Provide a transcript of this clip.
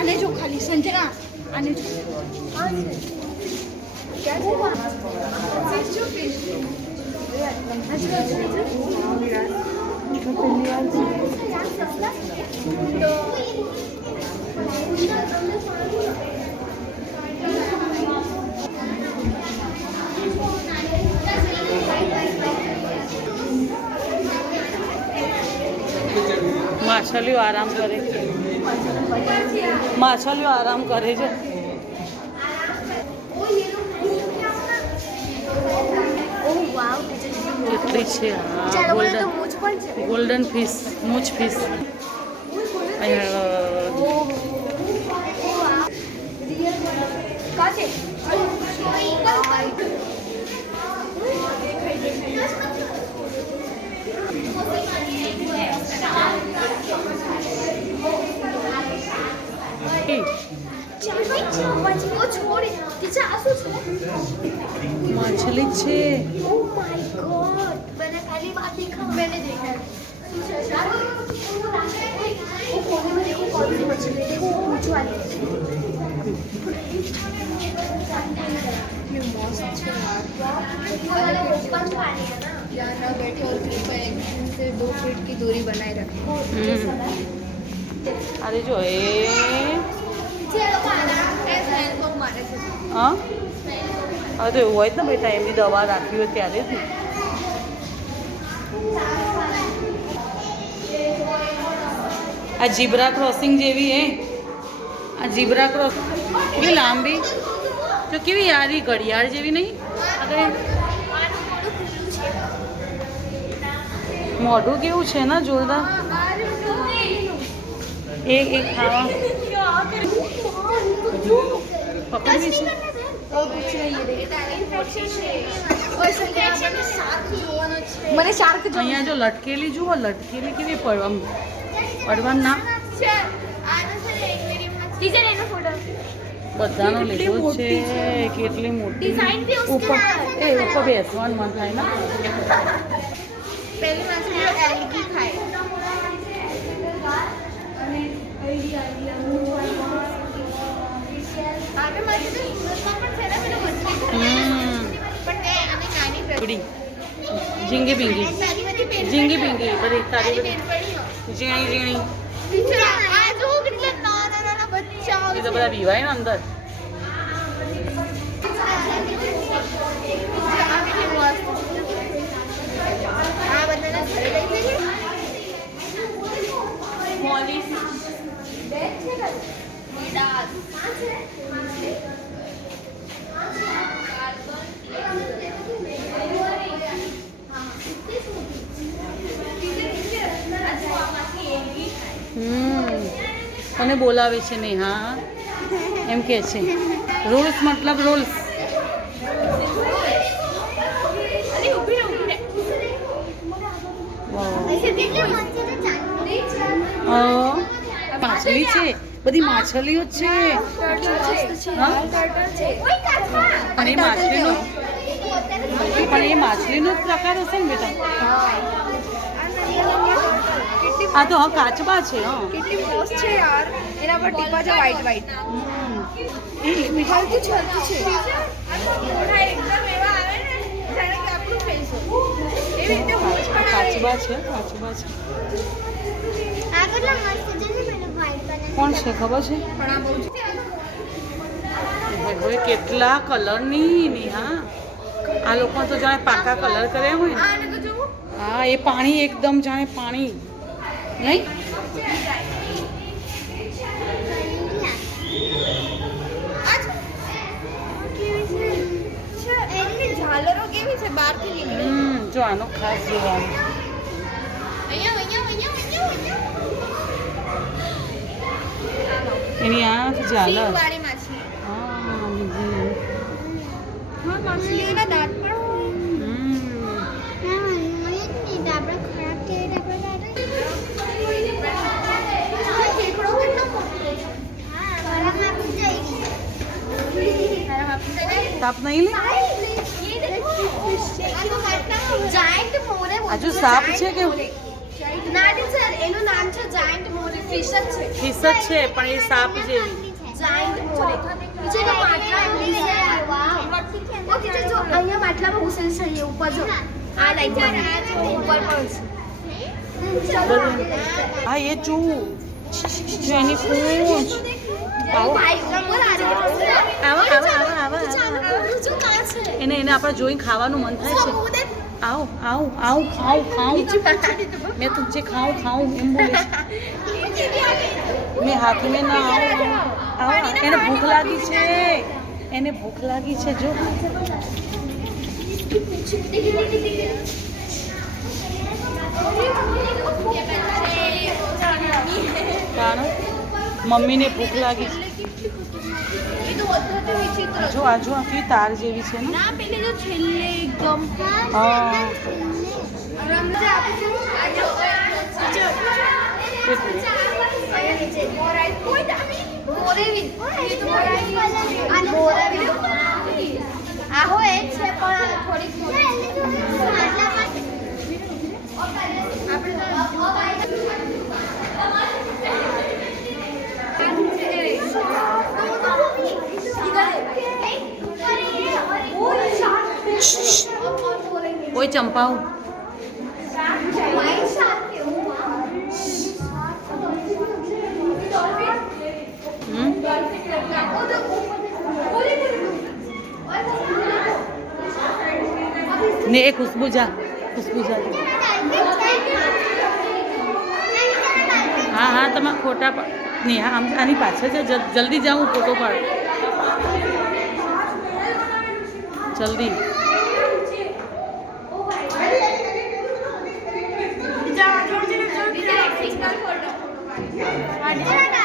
આને જો ખાલી સંજના આને જો માછલીઓ આરામ કરે છે. માછલીઓ આરામ કરે છે. કેટલી છે ગોલ્ડન ફિશ, મૂછ ફિશ. માછલી છે. यहाँ बैठे और से 2 फीट की दूरी बनाए रखे. अरे जो है हाँ હવે તો એવું હોય ને બેટા એમની દવા રાખી હોય ત્યારે જ. આ ઝીબ્રા ક્રોસિંગ જેવી હે. આ ઝીબ્રા ક્રોસ કેવી લાંબી તો કેવી યારી ઘડિયાળ જેવી નહીં. મોઢું કેવું છે ને જોરદાર. એક ખાવા પકડવી છે. મને શાર્ક અહીંયા જો લટકેલી જુઓ, લટકેલી કેવી પડવા ના બધાનો લીધો છે. કેટલી મોટી ઉપર ઉપર બેસવાનું મન થાય ને. પહેલી માછલી એલગી ખાય. ઝીંગી બિંગી ઝીંગી બિંગી બધી તારી બધી ઝીણી ઝીણી એ તો બધા પીવાય ને અંદર. મને બોલાવે છે નેહા એમ કે છે. રૂલ્સ મતલબ રૂલ્સ. માછલી છે, બધી માછલીઓ જ છે. પણ એ માછલીનો જ પ્રકાર હશે ને બેટા. આ તો હા કાચબા છે. હા કેટલી મસ્ત છે યાર. એના પર ટીપા છે વ્હાઈટ વ્હાઈટ. હલકું છે હલકું છે. કાચબા છે, કાચબા છે. કોણ છે ખબર છે? કેટલા કલરની નેહા. આ લોકો તો જાણે પાકા કલર કર્યા હોય ને. હા એ પાણી એકદમ જાણે પાણી નહીં. ઝાલરો કેવી છે બહારથી નીકળે. જો આનો ખાસ જોવાનું. એની આ ઝાલર. હા માછલીઓના દાંત પણ સાપ નહીં લે. આજુ સાપ છે કે ના ટીચર એનું નામ છે જાયન્ટ મોરી ફિશ જ છે ફિશ જ છે પણ એ સાપ જેવી જાયન્ટ મોરી ટીચર તો માટલામાં ઘૂસે વાવ ઓ ટીચર જો અહીંયા માટલામાં ઘૂસે છે એ ઉપર જો આ લાઈક ઉપર પણ છે હા એ જો એની પૂંછ આવો એને આપણે જોઈને ખાવાનું મન થાય છે आओ आओ आओ खाओ खाओ मैं तुझे खाऊं खाऊं एम बोले मैं हाथ में ना आऊं आओ એને ભૂખ લાગી છે જો કારણ મમ્મીને ભૂખ લાગી છે જો આ કેવી તાર જેવી છે ને ના પેલે જો છેલ્લે એકદમ હા રમજા આપે છે આ હોય છે પણ થોડીક ઓય ચંપાઓ ને એ ખુશ્બુ જા હા હા તમે ફોટા નહીં હા આની પાછળ છે જલ્દી જાઉં ફોટો પાડ જલ્દી ફોટો